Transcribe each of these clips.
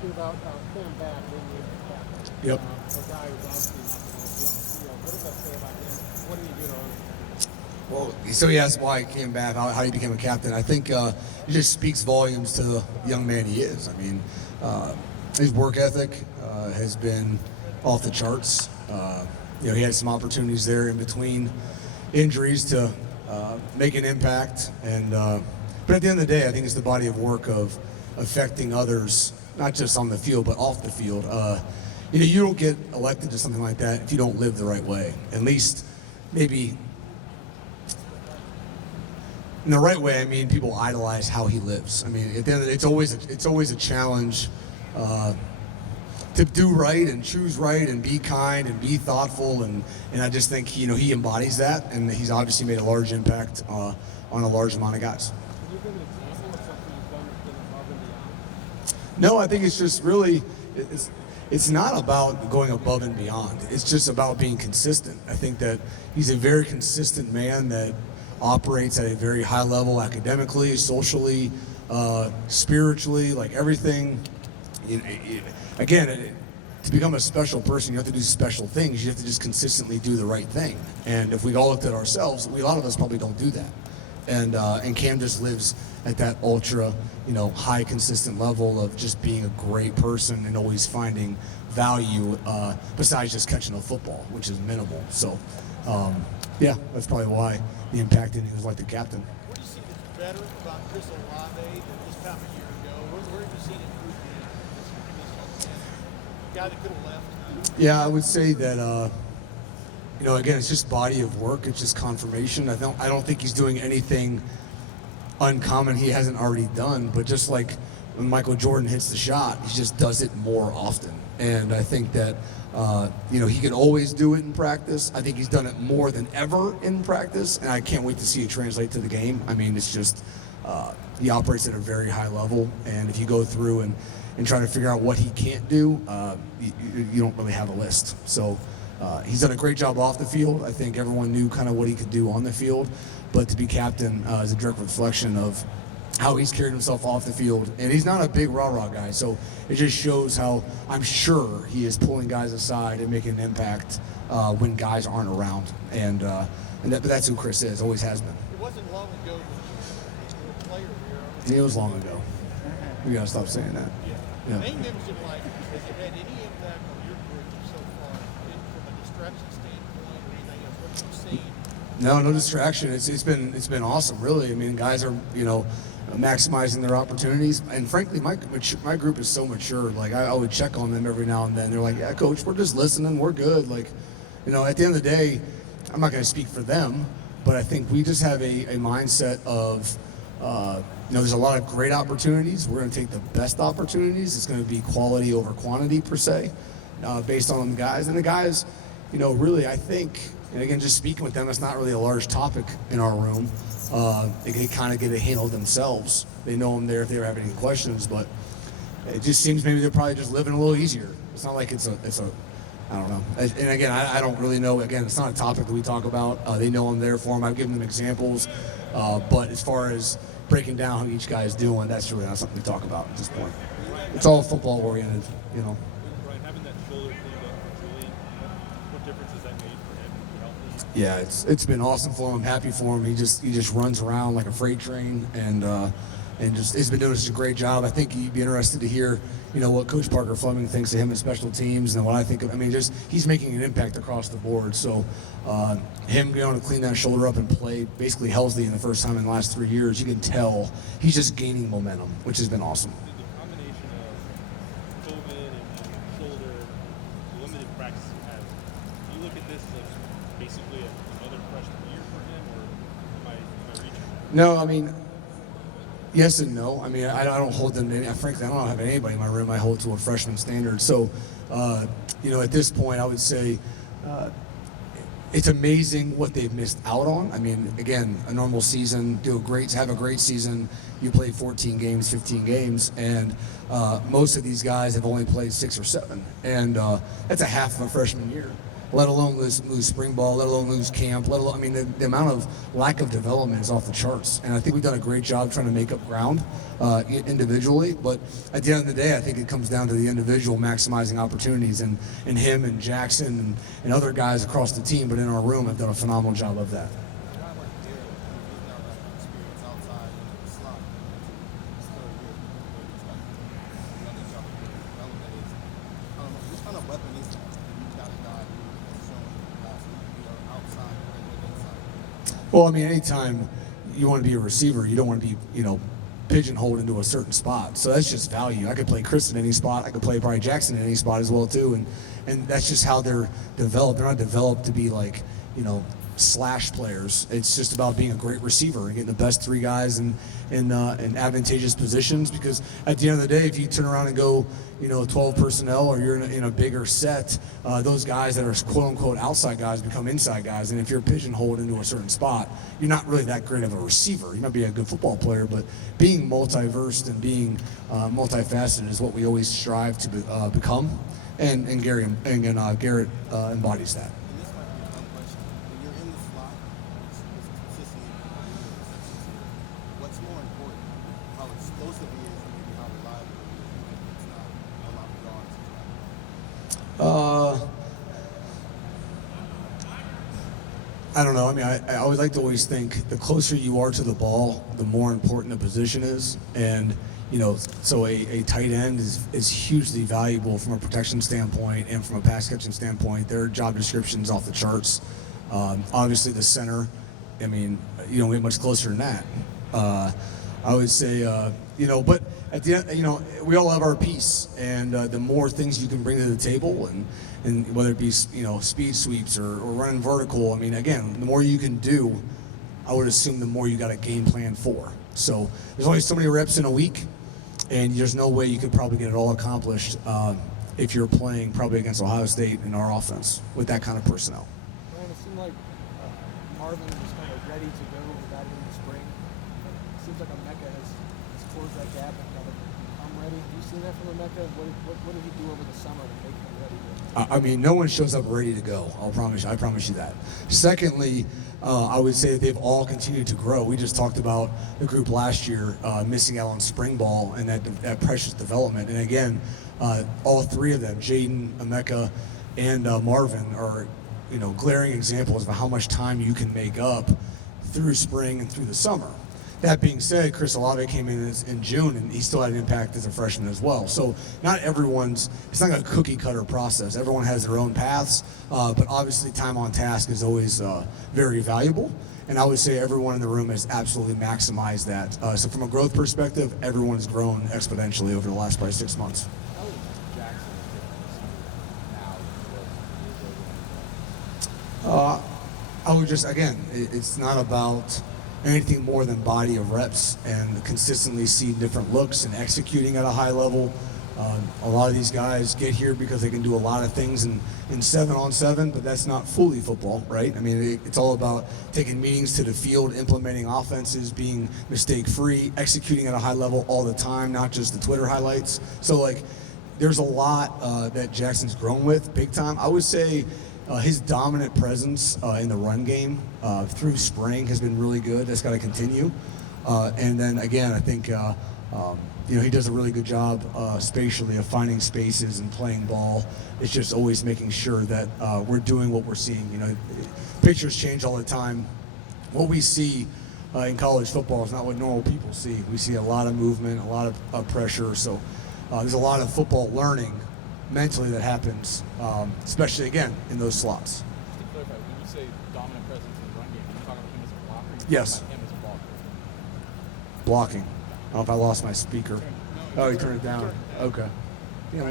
ask you about Cam back when you captain. Yep. A guy who's obviously not going to be on the field. What does that say about him? What do you do to earn him? Well, so he asked why he came back, how he became a captain. I think it just speaks volumes to the young man he is. I mean, his work ethic has been off the charts. He had some opportunities there in between injuries to make an impact. But at the end of the day, I think it's the body of work of affecting others, not just on the field, but off the field. You don't get elected to something like that if you don't live the right way. At least maybe in the right way. I mean, people idolize how he lives. I mean, at the end of the day, it's always a challenge to do right and choose right and be kind and be thoughtful. And I just think he embodies that, and he's obviously made a large impact on a large amount of guys. Can you give an example of something you've done that's been above and beyond? No, I think it's just really, it's not about going above and beyond. It's just about being consistent. I think that he's a very consistent man that operates at a very high level academically, socially, spiritually, like everything. Again, to become a special person, you have to do special things. You have to just consistently do the right thing. And if we all looked at ourselves, a lot of us probably don't do that. And Cam just lives at that ultra, high consistent level of just being a great person and always finding value besides just catching a football, which is minimal. So, yeah, that's probably why the impact in he was like the captain. What do you see that's better about Chris Olave than this time a year ago? Where have you seen improvement in this guy that could have left? Yeah, I would say that, again, it's just body of work. It's just confirmation. I don't think he's doing anything uncommon he hasn't already done. But just like when Michael Jordan hits the shot, he just does it more often. And I think that, he can always do it in practice. I think he's done it more than ever in practice. And I can't wait to see it translate to the game. I mean, it's just, he operates at a very high level. And if you go through and try to figure out what he can't do, you don't really have a list. So he's done a great job off the field. I think everyone knew kind of what he could do on the field, but to be captain is a direct reflection of how he's carried himself off the field. And he's not a big rah-rah guy, so it just shows how I'm sure he is pulling guys aside and making an impact when guys aren't around. But that's who Chris is, always has been. It wasn't long ago when you were a player here. It was long ago. We gotta stop saying that. Yeah. Name names in life, has it had any impact on your career so far, from a distraction standpoint or anything else? What have you seen? No distraction. It's been awesome, really. I mean, guys are maximizing their opportunities, and frankly, my group is so mature. Like I would check on them every now and then. They're like, "Yeah, coach, we're just listening. We're good." Like, at the end of the day, I'm not going to speak for them, but I think we just have a mindset of. There's a lot of great opportunities. We're going to take the best opportunities. It's going to be quality over quantity, per se, based on the guys. And the guys, really, I think, and again, just speaking with them, it's not really a large topic in our room. They kind of get it handled themselves. They know I'm there if they ever have any questions, but it just seems maybe they're probably just living a little easier. It's not like it's a I don't know. And again, I don't really know. Again, it's not a topic that we talk about. They know I'm there for them. I've given them examples. But as far as breaking down how each guy is doing, that's really not something we talk about at this point. It's all football oriented, Ryan, having that shoulder cleaned up for Julian, what difference has that made for him? Yeah, it's been awesome for him. I'm happy for him. He just runs around like a freight train, and just he's been doing such a great job. I think you'd be interested to hear, what Coach Parker Fleming thinks of him in special teams and what I think of. I mean, he's making an impact across the board. So him going to clean that shoulder up and play basically healthy in the first time in the last 3 years, you can tell he's just gaining momentum, which has been awesome. The combination of COVID and shoulder, the limited practice he has, do you look at this as basically another freshman year for him, or am I reaching? No, I mean, yes and no. I mean, I don't hold them to frankly, I don't have anybody in my room I hold to a freshman standard. So, at this point, I would say it's amazing what they've missed out on. I mean, again, a normal season, have a great season. You play 14 games, 15 games, and most of these guys have only played 6 or 7. And that's a half of a freshman year. let alone lose spring ball, let alone lose camp, let alone, I mean, the amount of lack of development is off the charts. And I think we've done a great job trying to make up ground individually. But at the end of the day, I think it comes down to the individual maximizing opportunities. And him and Jackson and other guys across the team, but in our room, have done a phenomenal job of that. Well, I mean, anytime you want to be a receiver, you don't want to be, pigeonholed into a certain spot. So that's just value. I could play Chris in any spot. I could play probably Jackson in any spot as well too. And that's just how they're developed. They're not developed to be like, slash players. It's just about being a great receiver and getting the best three guys in advantageous positions, because at the end of the day, if you turn around and go 12 personnel, or you're in a bigger set, those guys that are quote unquote outside guys become inside guys, and if you're pigeonholed into a certain spot, you're not really that great of a receiver. You might be a good football player, but being multiversed and being multifaceted is what we always strive to become, and Garrett embodies that. I don't know. I mean, I always like to always think the closer you are to the ball, the more important the position is. And, so a tight end is hugely valuable from a protection standpoint and from a pass catching standpoint. Their job description's off the charts. Obviously the center, I mean, you don't get much closer than that. I would say, but at the end, we all have our piece, and the more things you can bring to the table, and whether it be, speed sweeps or running vertical, I mean, again, the more you can do, I would assume the more you got a game plan for. So there's only so many reps in a week, and there's no way you could probably get it all accomplished if you're playing probably against Ohio State in our offense with that kind of personnel. Ryan, it seemed like Marvin was kind of ready to go with that in the spring. It seems like Emeka has closed that gap and kind of become ready. Have you seen that from Emeka? What did he do over the summer to make him ready? I mean, no one shows up ready to go. I promise you that. Secondly, I would say that they've all continued to grow. We just talked about the group last year missing out on spring ball and that precious development. And again, all three of them, Jaden, Emeka, and Marvin, are glaring examples of how much time you can make up through spring and through the summer. That being said, Chris Olave came in June, and he still had an impact as a freshman as well. So not everyone's, it's not a cookie cutter process. Everyone has their own paths, but obviously time on task is always very valuable. And I would say everyone in the room has absolutely maximized that. So from a growth perspective, everyone's grown exponentially over the last probably 6 months. How is Jackson now? I would just, again, it's not about anything more than body of reps and consistently seeing different looks and executing at a high level. A lot of these guys get here because they can do a lot of things in 7-on-7, but that's not fully football, right? I mean, it's all about taking meetings to the field, implementing offenses, being mistake-free, executing at a high level all the time, not just the Twitter highlights. So, there's a lot that Jackson's grown with, big time. I would say his dominant presence in the run game through spring has been really good. That's got to continue. And then again, I think he does a really good job spatially of finding spaces and playing ball. It's just always making sure that we're doing what we're seeing. Pictures change all the time. What we see in college football is not what normal people see. We see a lot of movement, a lot of pressure. So there's a lot of football learning mentally that happens, especially again in those slots. Just to clarify, when you say dominant presence in the run game, are you talking about him as a blocker? Or are you Yes. talking about him as a blocker? Blocking. I don't know if I lost my speaker. Oh, you turned it down. Okay. It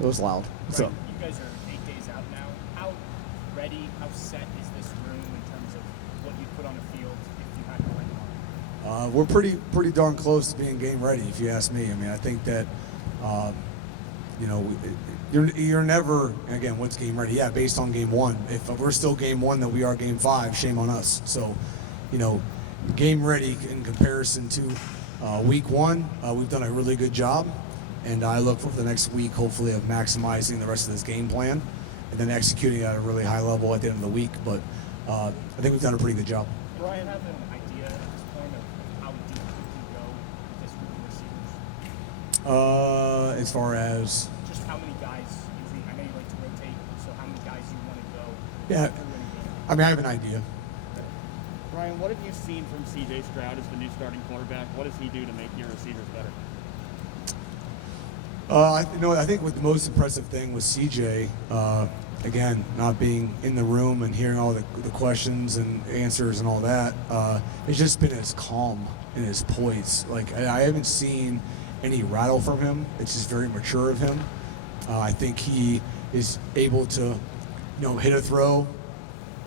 was loud. What's up? You guys are 8 days out now. How ready, how set is this room in terms of what you put on the field if you had to win one? We're pretty darn close to being game ready, if you ask me. I mean, I think that you're never, again, what's game ready? Yeah, based on game one. If we're still game one, then we are game 5. Shame on us. So, game ready in comparison to week 1, we've done a really good job. And I look for the next week, hopefully, of maximizing the rest of this game plan and then executing at a really high level at the end of the week. But I think we've done a pretty good job. Brian, have an idea at this point of how deep you can go with this group of receivers? As far as Just how many guys usually, I know you like to rotate, so how many guys you want to go yeah, through any game? I mean, I have an idea. Brian, what have you seen from C.J. Stroud as the new starting quarterback? What does he do to make your receivers better? I think what the most impressive thing was CJ, again, not being in the room and hearing all the questions and answers and all that. It's just been his calm and his poise. Like, I haven't seen any rattle from him. It's just very mature of him. I think he is able to, hit a throw,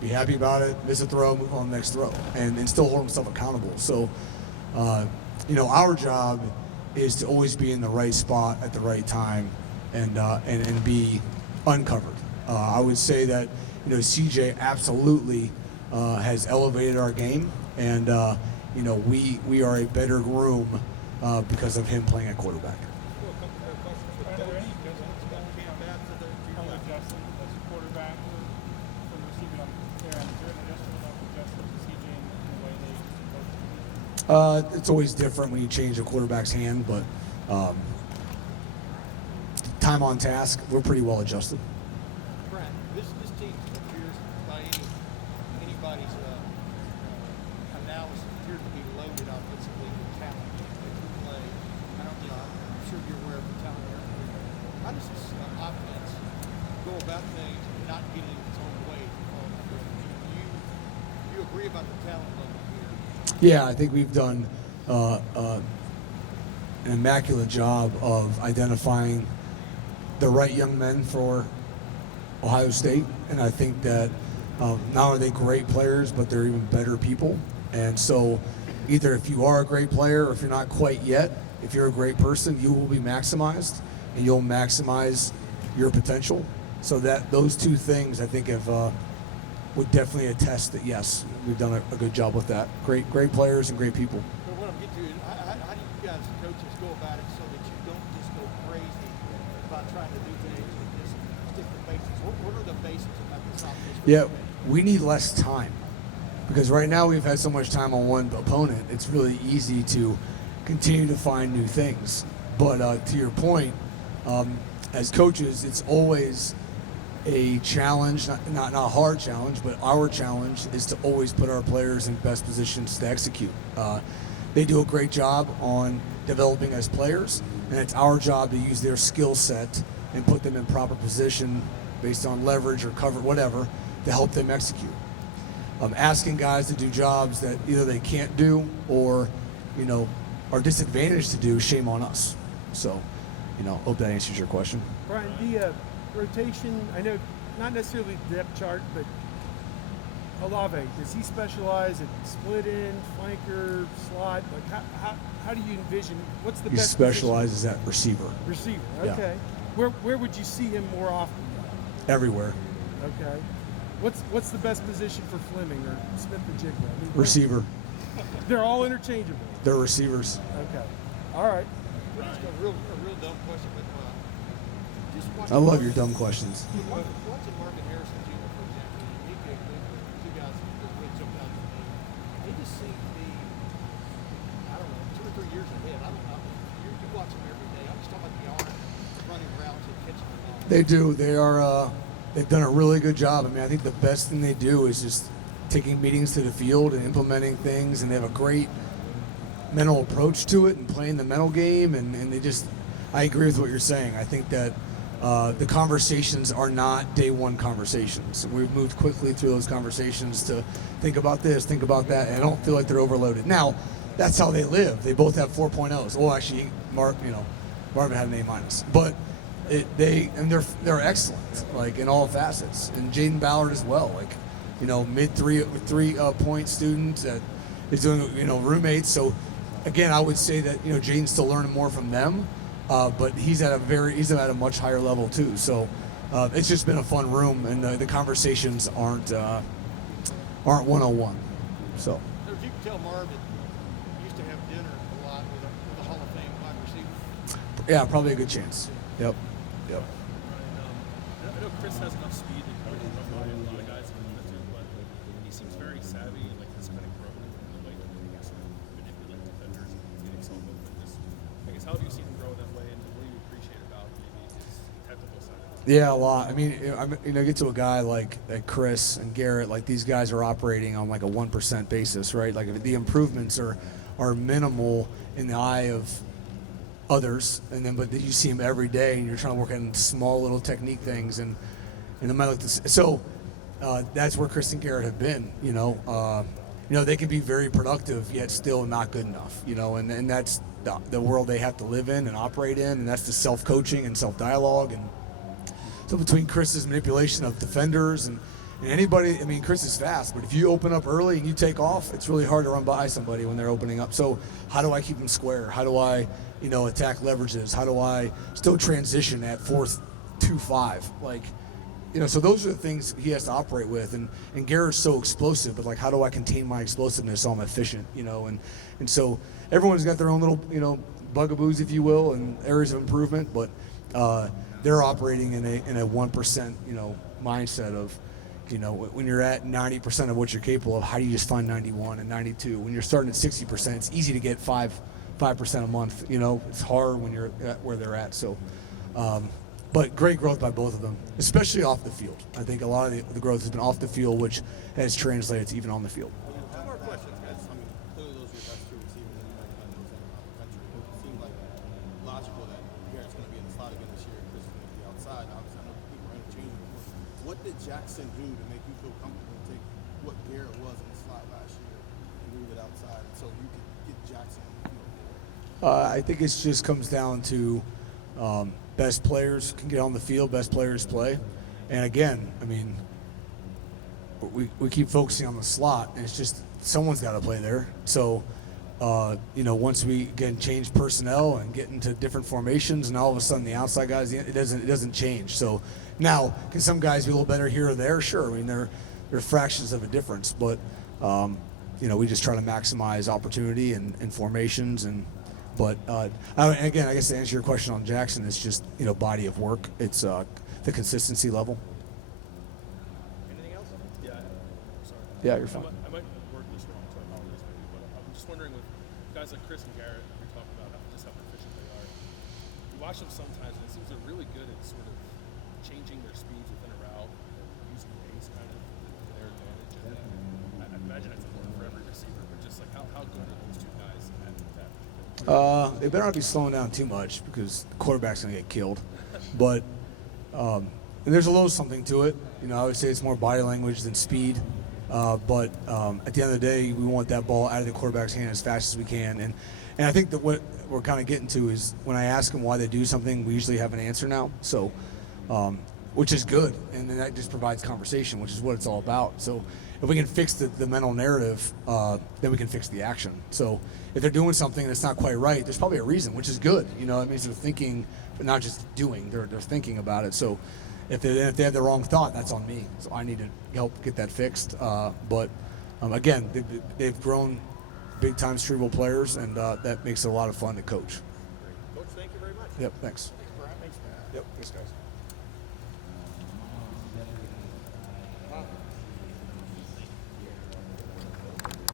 be happy about it, miss a throw, move on to the next throw, and still hold himself accountable. So, our job is to always be in the right spot at the right time and be uncovered. I would say that, CJ absolutely has elevated our game, and, we are a better room because of him playing at quarterback. Are there any adjustments about Justin as a quarterback from receiving on their end? Is there an adjustment about Justin to CJ in the way they both? It's always different when you change a quarterback's hand, but time on task, we're pretty well adjusted. Brent, this team appears by anybody's analysis appears to be loaded offensively with talent. They can play. I'm sure you're aware of the talent there. How does this offense go about things and not getting its own way? Do you agree about the talent level here? Yeah, I think we've done an immaculate job of identifying the right young men for Ohio State, and I think that not are they great players, but they're even better people. And so either if you are a great player or if you're not quite yet, if you're a great person, you will be maximized and you'll maximize your potential. So that those two things I think have would definitely attest that yes, we've done a good job with that. Great players and great people. But what I'm getting to is how do you guys coaches go about it so that you don't just go crazy about trying to do things and just stick to basics? What are the basics about this offense? Yeah, we need less time because right now we've had so much time on one opponent. It's really easy to continue to find new things. But to your point, as coaches, it's always a challenge, not a hard challenge, but our challenge is to always put our players in best positions to execute. They do a great job on developing as players, and it's our job to use their skill set and put them in proper position based on leverage or cover, whatever, to help them execute. Asking guys to do jobs that either they can't do or, are disadvantaged to do, shame on us. So, hope that answers your question. Brian, the rotation, I know not necessarily depth chart, but Olave, does he specialize at split end, flanker, slot? Like how do you envision, what's the He best specializes at receiver, position? Receiver, Yeah. okay. Where would you see him more often? everywhere. Okay. What's the best position for Fleming or Smith and Jigba? I mean, Receiver. They're all interchangeable. They're receivers. Okay. All right. Just a real dumb question, but just watching. I love your dumb questions. Watching Marvin Harrison Jr., for example, and Nick Cooper, two guys that really jumped out to me. They just seem to be, I don't know, 2 or 3 years ahead. I don't know. You watch them every day. I'm just talking about the arm running routes and catching the ball. They do. They are. They've done a really good job. I mean, I think the best thing they do is just taking meetings to the field and implementing things, and they have a great mental approach to it and playing the mental game. And they just, I agree with what you're saying. I think that the conversations are not day one conversations. We've moved quickly through those conversations to think about this, think about that, and I don't feel like they're overloaded. Now, that's how they live. They both have 4.0s. Well, actually, Marvin had an A-, but they're excellent, like in all facets. And Jaden Ballard as well, like, mid three point student that is doing, roommates. So again, I would say that, Jaden's still learning more from them, but he's at a much higher level too. So it's just been a fun room, and the conversations aren't 101. So. As you can tell, Marvin used to have dinner a lot with a Hall of Fame wide receiver. Yeah, probably a good chance. Yep. And, I know Chris has enough speed to kind of run by a lot of guys in the defense, but he seems very savvy and like has kind of grown in the way that he can sort of manipulate defenders and get himself open. Just, I guess, how have you seen him grow that way, and what do you appreciate about maybe his technical side of it? Yeah, a lot. I mean, get to a guy like Chris and Garrett, like these guys are operating on like a 1% basis, right? Like the improvements are minimal in the eye of others, and then but you see them every day, and you're trying to work on small little technique things, and no matter like this, so that's where Chris and Garrett have been. They can be very productive yet still not good enough. And that's the world they have to live in and operate in, and that's the self-coaching and self-dialogue. And so between Chris's manipulation of defenders and anybody, I mean, Chris is fast, but if you open up early and you take off, it's really hard to run by somebody when they're opening up. So how do I keep them square? How do I, attack leverages? How do I still transition at 4-2-5? So those are the things he has to operate with. And Garrett's so explosive, but how do I contain my explosiveness so I'm efficient? And so everyone's got their own little, bugaboos, if you will, and areas of improvement, but they're operating in a 1%, mindset of, when you're at 90% of what you're capable of, how do you just find 91 and 92? When you're starting at 60%, it's easy to get 5% a month. It's hard when you're at where they're at. So, but great growth by both of them, especially off the field. I think a lot of the growth has been off the field, which has translated to even on the field. Two more questions, guys. I mean, clearly those are your best two receivers that you might have those around the country. It seems like logical that Garrett's going to be in the slot again this year and Chris is going to be outside. Now, obviously, I know people are interchangeable. What did Jackson do to make you feel comfortable to take what Garrett was in the slot last year and move it outside so you could get Jackson more? I think it just comes down to best players can get on the field, best players play. And again, I mean, we keep focusing on the slot, and it's just someone's got to play there. So, once we again change personnel and get into different formations, and all of a sudden the outside guys, it doesn't change. So now, can some guys be a little better here or there? Sure. I mean, they're fractions of a difference, but we just try to maximize opportunity and formations and. But again, I guess to answer your question on Jackson, it's just body of work. It's the consistency level. Anything else? Yeah. Sorry. Yeah, you're fine. I might word this wrong, so I apologize maybe, but I'm just wondering with guys like Chris and Garrett, we talk about just how proficient they are. You watch them sometimes, and it seems they're really good at sort of changing their speeds within a route and using pace kind of to their advantage. And I imagine it's important for every receiver, but just how good are those two guys at that? They better not be slowing down too much because the quarterback's going to get killed. But and there's a little something to it. I would say it's more body language than speed. But at the end of the day, we want that ball out of the quarterback's hand as fast as we can. And I think that what we're kind of getting to is when I ask them why they do something, we usually have an answer now. So, which is good. And then that just provides conversation, which is what it's all about. So if we can fix the mental narrative, then we can fix the action. So if they're doing something that's not quite right, there's probably a reason, which is good. It means they're thinking, but not just doing. They're thinking about it. So if they have the wrong thought, that's on me. So I need to help get that fixed. But again, they've grown big-time cerebral players, and that makes it a lot of fun to coach. Coach, thank you very much. Yep, thanks. Thanks, Brian. Thanks, Yep, thanks, guys.